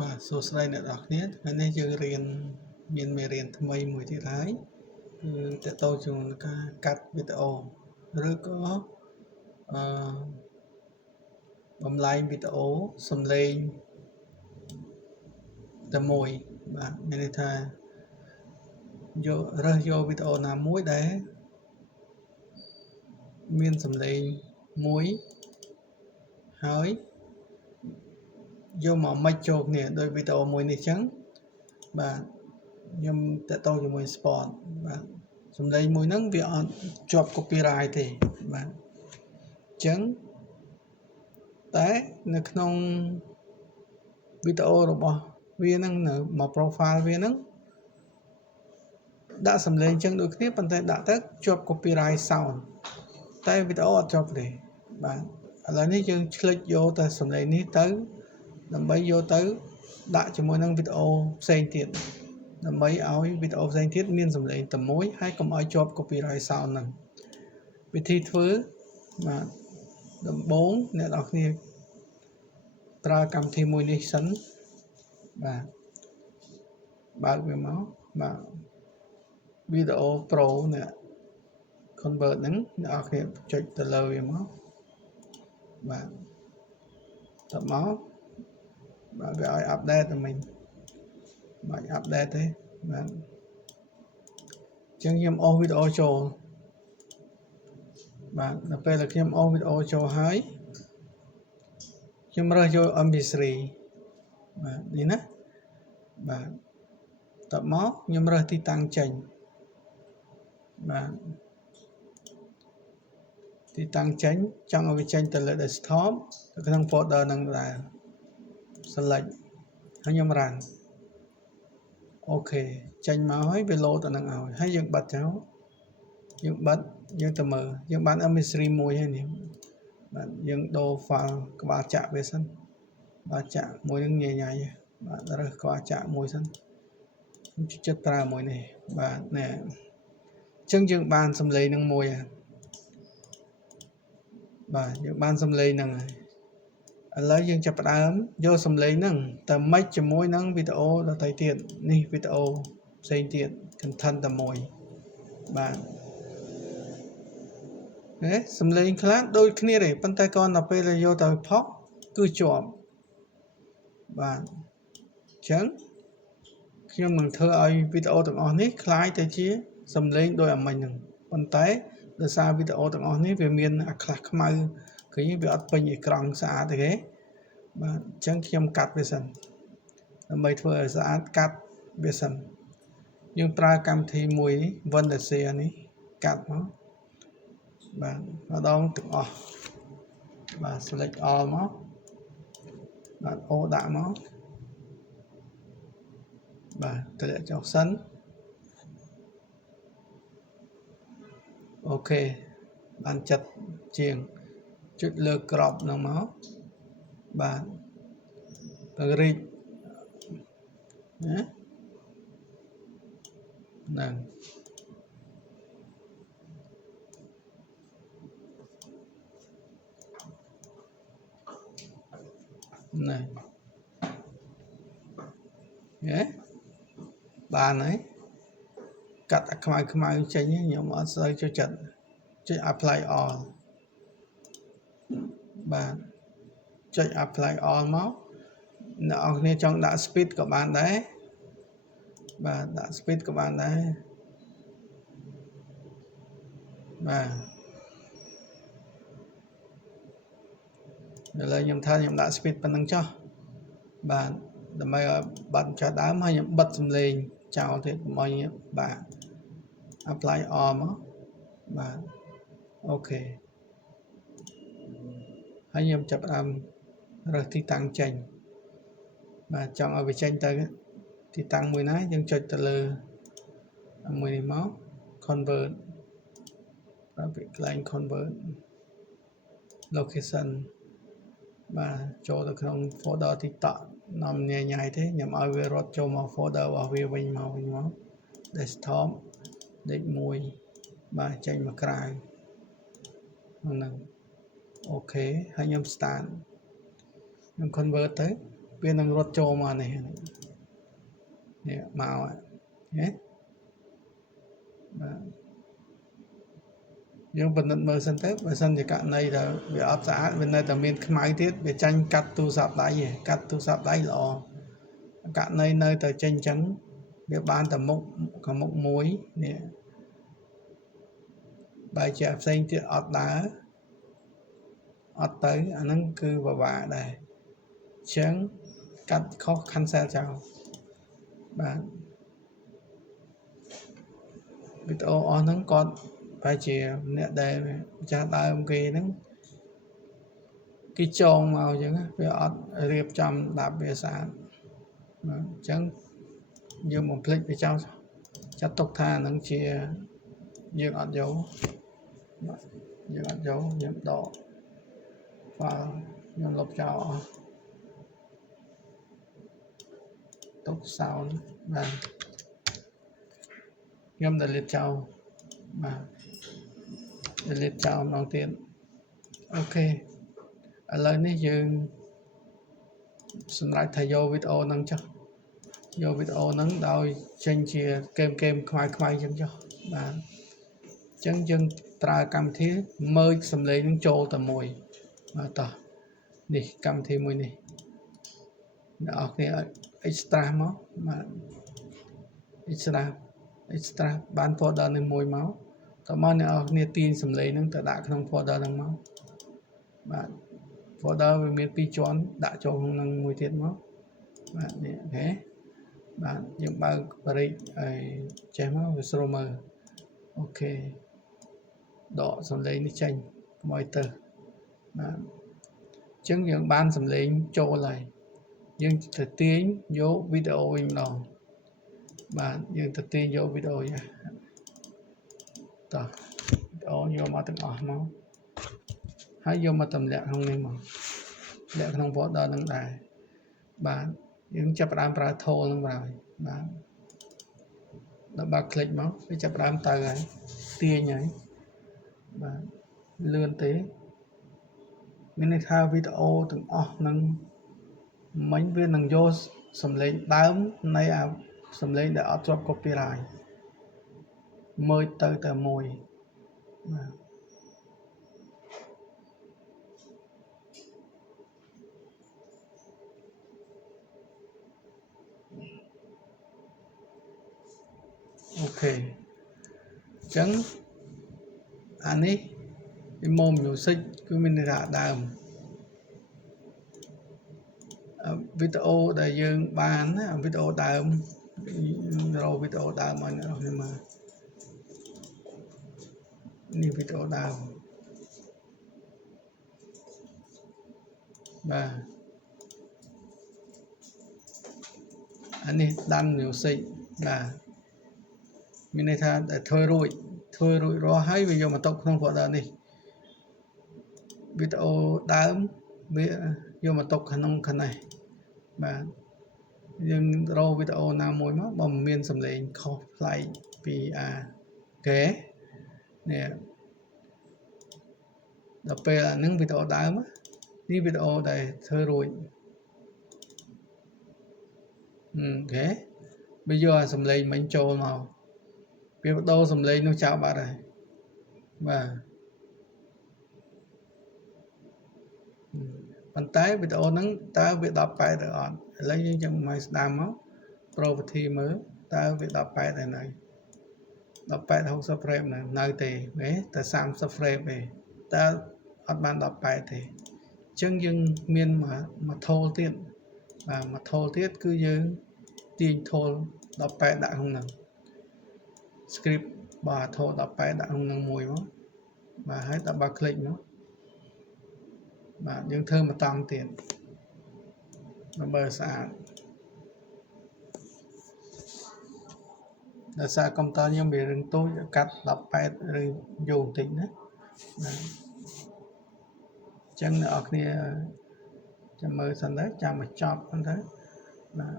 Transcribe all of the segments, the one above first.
បាទសួស្តីអ្នកនរគ្នាថ្ងៃនេះយើងរៀនមានមេរៀនថ្មីមួយទៀតហើយគឺតទៅជាមួយនឹងការកាត់វីដេអូឬក៏បំលែងវីដេអូសំឡេងតែមួយបាទមានន័យថារើសយកវីដេអូណាមួយដែលមានសំឡេងមួយហើយយកមកមិចចូលគ្នាដោយវីដេអូមួយនេះចឹងបាទខ្ញុំតទៅជាមួយ sport បាទសំឡេងមួយហ្នឹងវាអត់ជាប់ copyright ទេបាទអញ្ចឹងតែនៅក្នុងវីដេអូរបស់វាហ្នឹងនៅមក profile វាហ្នឹងដាក់សំឡេងចឹងដូចគ្នាប៉ុន្តែដាក់ទៅជាប់ copyright sound តែវីដេអូអត់ជាប់ទេបាទឥឡូវនេះយើងឆ្លិចយកតែសំឡេងនេះទៅដើម្បីយកទៅដាក់ជាមួយនឹងវីដេអូផ្សេងទៀតដើម្បីឲ្យវីដេអូផ្សេងទៀតមានសំឡេងតែមួយហើយកុំឲ្យជាប់ copyright sound ហ្នឹងវិធីធ្វើបាទដំបូងអ្នកនរគ្នាប្រើកម្មវិធីមួយនេះសិនបាទបើកវាមកបាទវីដេអូ Pro នេះ convert ហ្នឹងអ្នកនរគ្នាចុចទៅលើវាមកបាទតមកបាទវាឲ្យ update តែមិញបាទ update ទេបាទអញ្ចឹងខ្ញុំអូសវីដេអូចូលបាទដល់ពេលដែលខ្ញុំអូសវីដេអូចូលហើយខ្ញុំរើសយក MP3 បាទនេះណាបាទតមកខ្ញុំរើសទីតាំងចេញបាទទីតាំងចេញចង់ឲ្យវាចេញទៅលើ desktop ទៅក្នុង folder ហ្នឹងដែរ select ហើយខ្ញុំ run អូខេចេញមកហើយវា load ទៅនឹងឲ្យហើយយើងបិទចោលយើងបិទយើងទៅមើលយើងបាន MP3 មួយហើយនេះបាទយើងដូរ file ក្បាលចាក់វាសិនបាទចាក់មួយនឹងញ៉ៃញ៉ៃបាទរើសក្បាលចាក់មួយសិនខ្ញុំចិត្តប្រើមួយនេះបាទណែអញ្ចឹងយើងបានសំឡេងនឹងមួយបាទយើងបានសំឡេងហ្នឹងហើយឥឡូវយើងចាប់ផ្ដើមយកសំឡេងហ្នឹងទៅមិចជាមួយនឹងវីដេអូដទៃទៀតនេះវីដេអូផ្សេងទៀត content តែមួយបាទសំឡេងខ្លះដូចគ្នាទេប៉ុន្តែគាត់ដល់ពេលយកទៅផុសគឺជាប់បាទអញ្ចឹងខ្ញុំនឹងធ្វើឲ្យវីដេអូទាំងអស់នេះคล้ายទៅជាសំឡេងដោយអាមិញហ្នឹងប៉ុន្តែដោយសារវីដេអូទាំងអស់នេះវាមានអាខ្លះខ្មៅឃើញវាអត់ពេញអេក្រង់ស្អាតទេបាទអញ្ចឹងខ្ញុំកាត់វាសិនដើម្បីធ្វើឲ្យស្អាតកាត់វាសិនយើងប្រើកម្មវិធីមួយនេះ Wondershare នេះកាត់មកបាទម្ដងទាំងអស់បាទ select all មកបាទអូដាក់មកបាទតម្លាក់ចុះសិនអូខេបានចិត្តជាងចុចលើ crop ហ្នឹងមកបាទពង្រីកណាហ្នឹងនេះបានហើយកាត់អាខ្មៅចេញខ្ញុំអត់ស្អីចូលចិត្តចុច apply all បាទចុច apply all មកអ្នកនរគ្នាចង់ដាក់ speed ក៏បានដែរបាទដាក់ speed ក៏បានដែរបាទឥឡូវខ្ញុំថាខ្ញុំដាក់ speed ប៉ុណ្្នឹងចុះបាទដើម្បីឲ្យបាត់ចាស់ដើមហើយខ្ញុំបិទសំឡេងចោលទៀតកុំឲ្យបាទ apply all មកបាទអូខេហើយខ្ញុំចាប់ផ្ដើមរើសទីតាំងចេញបាទចង់ឲ្យវាចេញទៅទីតាំងមួយណាយើងចុចទៅលើមួយនេះមក convert បាទវាកន្លែង convert location បាទចូលទៅក្នុង folder TikTok នាំញ៉ៃទេខ្ញុំឲ្យវារត់ចូលមក folder របស់វាវិញមក desktop លេខ1បាទចេញមកក្រៅហ្នឹងអូខេហើយខ្ញុំ start ខ្ញុំ convert ទៅ វានឹងរត់ចូលមកនេះមកណាបាទយើងពិនិត្យមើលសិនទៅបើសិនជាករណីថាវាអត់ស្អាតវានៅតែមានខ្មៅទៀតវាចាញ់កាត់ទូរស័ព្ទដៃឯងកាត់ទូរស័ព្ទដៃល្អករណីនៅតែចេញអញ្ចឹងវាបានតែមុខក៏មុខមួយនេះបើជាផ្សេងទៀតអត់ដើរអត់ទៅអាហ្នឹងគឺពិបាកដែរអញ្ចឹងកាត់ខុស cancel ចោលបាទវីដេអូអស់ហ្នឹងគាត់ប្រហែលជាអ្នកដែលម្ចាស់ដើមគេហ្នឹងគេចងមកអញ្ចឹងវាអត់រៀបចំដាប់វាស្អាតបាទអញ្ចឹងយើងបំភ្លេចវាចោលចាត់ទុកថាហ្នឹងជាយើងអត់យកបាទយើងអត់យកយើងដក file ខ្ញុំលុបចោលអស់ទុក sound បាទខ្ញុំ delete ចោលបាទ delete ចោលម្ដងទៀតអូខេឥឡូវនេះយើងសម្រាប់ថាយកវីដេអូហ្នឹងចុះយកវីដេអូហ្នឹងដោយចេញជាហ្គេមខ្មៅអញ្ចឹងចុះបាទអញ្ចឹងយើងប្រើកម្មវិធី merge សំឡេងនឹងចូលតែមួយបាទតោះនេះកម្មវិធីមួយនេះអ្នកនរគ្នា extract មកបាទ extract បាន folder នេះមួយមកតើមកអ្នកនរគ្នាទាញសំឡេងនឹងទៅដាក់ក្នុង folder ហ្នឹងមកបាទ folder វាមាន2ជាន់ដាក់ចូលក្នុងនឹងមួយទៀតមកបាទនេះអូខេបាទយើងបើកបរិចឲ្យចេះមកវាស្រួលមើលអូខេដកសំឡេងនេះចេញកុំឲ្យទៅបាទអញ្ចឹងយើងបានសំឡេងចូលហើយយើងទៅទាញយកវីដេអូវិញម្ដងបាទយើងទៅទាញយកវីដេអូយ៉ាតោះវីដេអូយកមកទាំងអស់មកហើយយកមកទម្លាក់ក្នុងនេះមកលាក់ក្នុង folder នឹងដែរបាទយើងចាប់ផ្ដើមប្រើ tool នឹងហើយបាទដល់បើคลิกមកវាចាប់ផ្ដើមទៅហើយទាញហើយបាទលឿនទេមានន័យថាវីដេអូទាំងអស់នឹងមិញវានឹងយកសំឡេងដើមនៃអាសំឡេងដែលអត់ជាប់ copyright មើលទៅតែមួយបាទអូខេអញ្ចឹងអានេះ Emo Music គឺមានន័យថាដើមវីដេអូដែលយើងបានណាវីដេអូដើមរកវីដេអូដើមឲ្យអ្នកនរគ្នាមើលនេះវីដេអូដើមបាទអានេះ Dan Music បាទមានន័យថាតែធ្វើរួចរាល់ហើយវាយកមកទុកក្នុង folder នេះវីដេអូដើមវាយកមកទុកក្នុងខាងនេះបាទយើងរកវីដេអូណាមួយមកបើមិនមានសំឡេងខុសប្លែកពីគេនេះដល់ពេលអានឹងវីដេអូដើមនេះវីដេអូដែលធ្វើរួចអូខេវាយកអាសំឡេងមិញចូលមកវាបដូរសំឡេងនោះចោលបាត់ហើយបាទប៉ុន្តែវីដេអូហ្នឹងតើវា18ឬអត់ឥឡូវយើងចាំមកស្ដាប់មក property មើលតើវា18ហើយនៅ18 60 frame នៅទេទេតែ30 frame ទេតើអត់បាន18ទេអញ្ចឹងយើងមានមួយថូលទៀតបាទមួយថូលទៀតគឺយើងទាញថូល18ដាក់ក្នុងហ្នឹង script បាទថូល18ដាក់ក្នុងហ្នឹងមួយមកបាទហើយដល់បើ click មកបាទយើងធ្វើមកតង់ទៀតដើម្បីស្អាតដោយសារកុំព្យូទ័រខ្ញុំវារឿងតូចកាត់18ឬយូរបន្តិចណាបាទអញ្ចឹងអ្នកនរគ្នាចាំមើលសិនទៅចាំមកចប់សិនទៅបា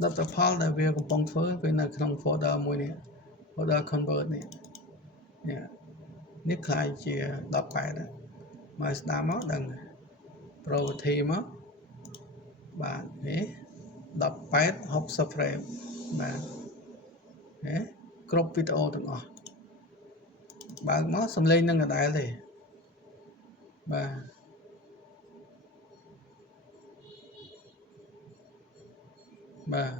ទ លទ្ធផលដែលវាកំពុងធ្វើវានៅក្នុង folder មួយនេះ folder convert នេះនេះខ្លាយជា18មកស្ដាប់មកដឹង property មកបាទនេះ18 60 frame បាទគ្រប់វីដេអូទាំងអស់បើកមកសំឡេងនឹងដដែលទេបាទបាទ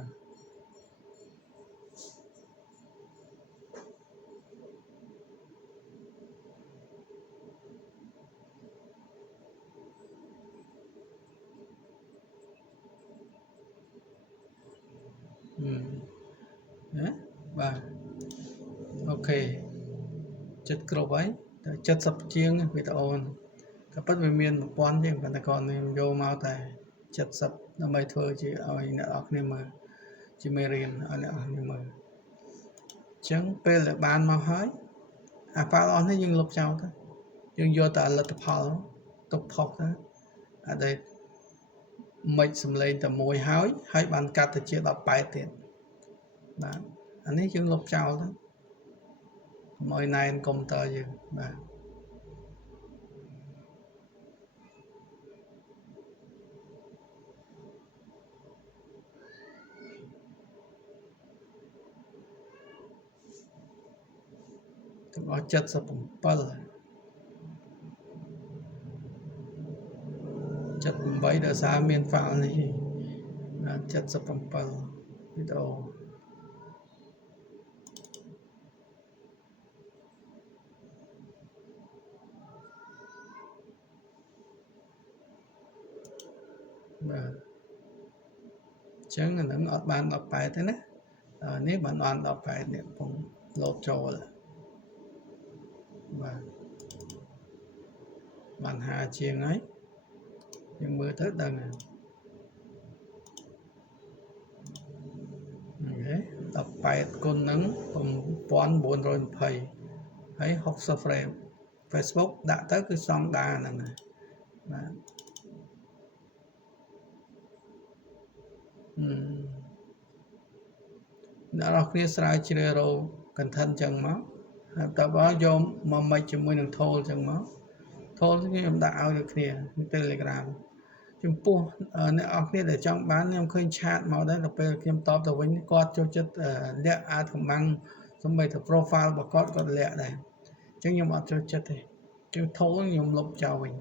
បាទអូខេចិត្តគ្រប់ហើយតែ70ជាងវីដេអូក៏ពិតវាមាន1000ទេប៉ុន្តែគាត់យកមកតែ70ដើម្បីធ្វើជាឲ្យអ្នកនរគ្នាមើលជាមេរៀនឲ្យអ្នកនរគ្នាមើលអញ្ចឹងពេលដែលបានមកហើយអាហ្វាល់អស់នេះយើងលុបចោលទៅយើងយកតែលទ្ធផលទុកផុសទៅអាដែលមិនសំឡេងតែមួយហើយបានកាត់ទៅជា18ទៀតបាទអានេះយើងលុបចោលទៅកុំឲ្យណែនកុំព្យូទ័រយើងបាទទាំងអស់77ដោយសារមានហ្វាល់នេះ77វីដេអូបាទអញ្ចឹងអានឹងអត់បាន18ទេណានេះបាន18នេះកំពុងលោតចូលបាទបាន50ជាងហើយយើងមើលទៅដឹងហើយ18គុណនឹង1920ហើយ60 frame Facebook ដាក់ទៅគឺស្តង់ដារហ្នឹងហើយបាទអ្នកនរគ្នាស្រាវជ្រាវរក content ចឹងមកហើយតើបើយកមកមិនជាមួយនឹង tool ចឹងមក tool ខ្ញុំដាក់ឲ្យដូចគ្នា Telegram ចំពោះអ្នកនរគ្នាដែលចង់បានខ្ញុំឃើញឆាតមកដែរដល់ពេលខ្ញុំតបទៅវិញគាត់ចូលចិត្តលាក់អាចកំបាំងសំបីតែ profile របស់គាត់លាក់ដែរអញ្ចឹងខ្ញុំអត់ចូលចិត្តទេជាង tool ខ្ញុំលុបចោលវិញ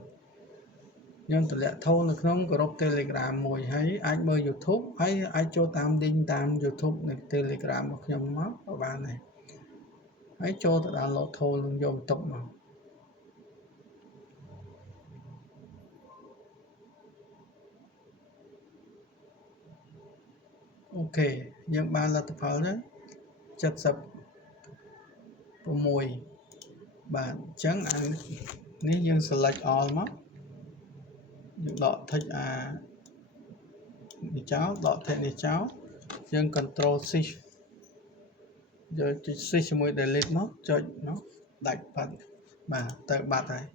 ខ្ញុំតម្លាក់ tool នៅក្នុងក្រុម Telegram មួយហើយអាចមើល YouTube ហើយអាចចូលតាម link តាម YouTube និង Telegram របស់ខ្ញុំមកក៏បានដែរហើយចូលទៅ download tool នឹងយកបន្ទុកមកអូខេយើងបានលទ្ធផលទៅ76បាទអញ្ចឹងអានេះយើង select all មកយើងដក tick នេះចោលដក tick នេះចោលយើង control shift យកចុច shift ជាមួយ delete មកចុចនោះដាច់បាត់បាទទៅបាត់ហើយ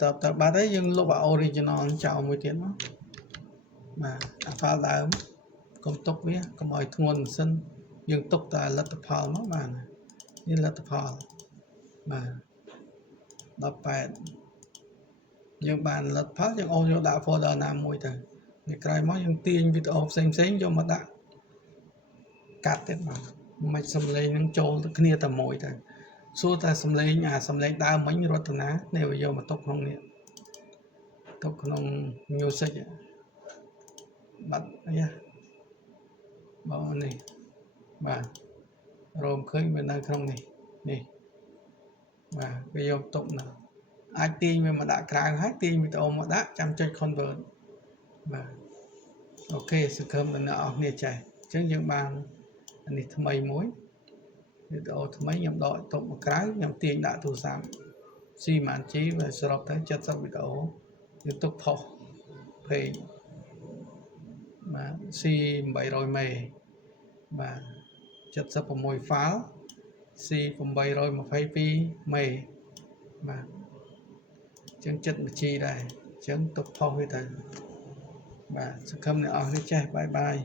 ទៅបាត់ហើយយើងលុប original ចោលមួយទៀតមកបាទអា file ដើមកុំទុកវាកុំឲ្យធ្ងន់សិនយើងទុកតែលទ្ធផលមកបាទនេះលទ្ធផលបាទ18យើងបានលទ្ធផលយើងអូសយកដាក់ folder ណាមួយទៅនេះក្រោយមកយើងទាញវីដេអូផ្សេងយកមកដាក់កាត់ទៀតបាទមិនសំឡេងនឹងចូលទៅគ្នាតែមួយទៅសួរតែសំឡេងសំឡេងដើមមិញរតនានេះវាយកមកទុកក្នុងនេះទុកក្នុង music បាត់អីបងនេះបាទរមឃើញវានៅក្នុងនេះបាទវាយកទុកណាអាចទាញវាមកដាក់ក្រៅហើយទាញវីដេអូមកដាក់ចាំចុច convert បាទអូខេសង្ឃឹមដល់អ្នកនរគ្នាចេះអញ្ចឹងយើងបានអានេះថ្មីមួយវីដេអូថ្មីខ្ញុំដកទុកមកក្រៅខ្ញុំទាញដាក់ទូរស័ព្ទ C1G វាសរុបទៅ70វីដេអូយើងទុកផុស page បាទ C 800 មេបាទ76 file C 822 មេបាទអញ្ចឹងចិត្ត1Gដែរអញ្ចឹងទុកផុសវាទៅបាទសង្ឃឹមអ្នកនរគ្នាចេះបាយបាយ